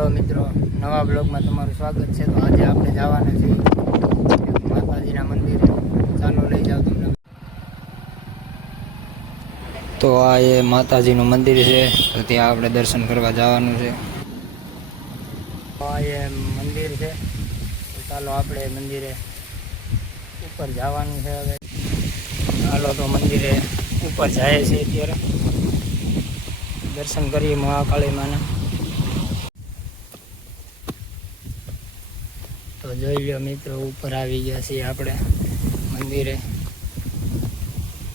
Hello मित्रों, नवा blog में तमाરું स्वागत है। तो आज આપણે જવાના છીએ માતાજીના મંદિરે। ચાલો લઈ જાવ તમને। તો આ એ માતાજીનું મંદિર છે, તો ત્યાં આપણે દર્શન કરવા જવાનું છે। આ એ મંદિર છે, તો ચાલો આપણે મંદિરે ઉપર જવાનું છે। હવે ચાલો તો મંદિરે ઉપર જાય છે। અત્યારે દર્શન કરીએ મહાકાળી માના। તો જોઈ લો મિત્રો, ઉપર આવી ગયા છીએ આપણે મંદિરે।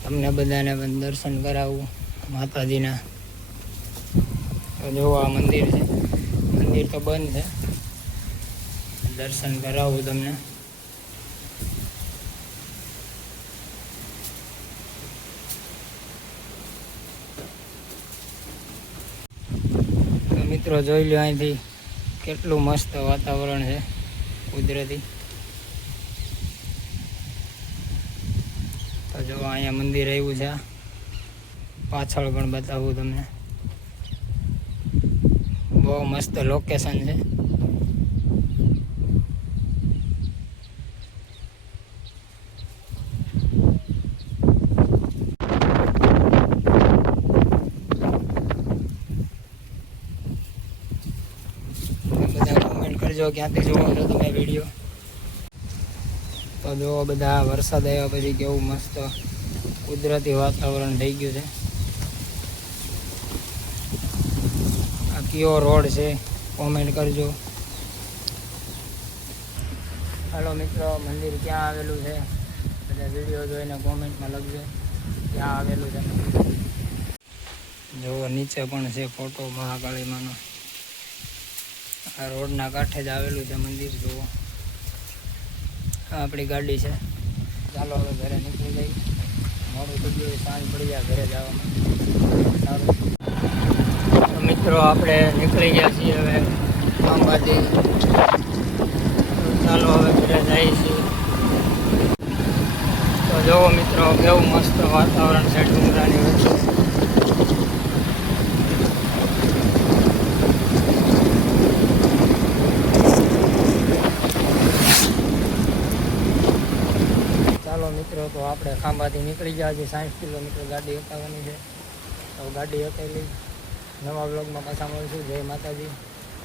તમને બધાને પણ દર્શન કરાવું માતાજીના। તો જો આ મંદિર છે, મંદિર તો બંધ છે, દર્શન કરાવું તમને। તો મિત્રો જોઈ લો, અહીંથી કેટલું મસ્ત વાતાવરણ છે કુદરતી। તો જો અહીંયા મંદિર આવ્યું છે, પાછળ પણ બતાવું તમને। બહુ મસ્ત લોકેશન છે। બધા કોમેન્ટ કરજો ક્યાંથી જોવો છો તમે વિડીયો। તો જો બધા વરસાદ આવ્યા પછી કેવું મસ્ત કુદરતી વાતાવરણ થઈ ગયું છે। આ કયો રોડ છે કોમેન્ટ કરજો। હાલો મિત્રો, મંદિર ક્યાં આવેલું છે બધા વિડીયો જોઈને કોમેન્ટમાં લખજો ક્યાં આવેલું છે। જો નીચે પણ છે ફોટો મહાકાળી માનો। આ રોડના કાંઠે જ આવેલું છે મંદિર। જુઓ, આપણી ગાડી છે। ચાલો હવે ઘરે નીકળી જઈએ, મોડું થઈ ગયું, સાંજ પડી જાય ઘરે જવામાં। સારું તો મિત્રો, આપણે નીકળી ગયા છીએ હવે અંબાજી। ચાલો હવે ઘરે જઈએ છીએ। તો જુઓ મિત્રો, કેવું મસ્ત વાતાવરણ છે ડુંગરાની વચ્ચે। મિત્રો, તો આપણે ખાંભાથી નીકળી ગયા છે। 60 કિલોમીટર ગાડી હટાવવાની છે। તો ગાડી હટાવી લઈ, નવા બ્લોગમાં પાછા મળીશું। જય માતાજી।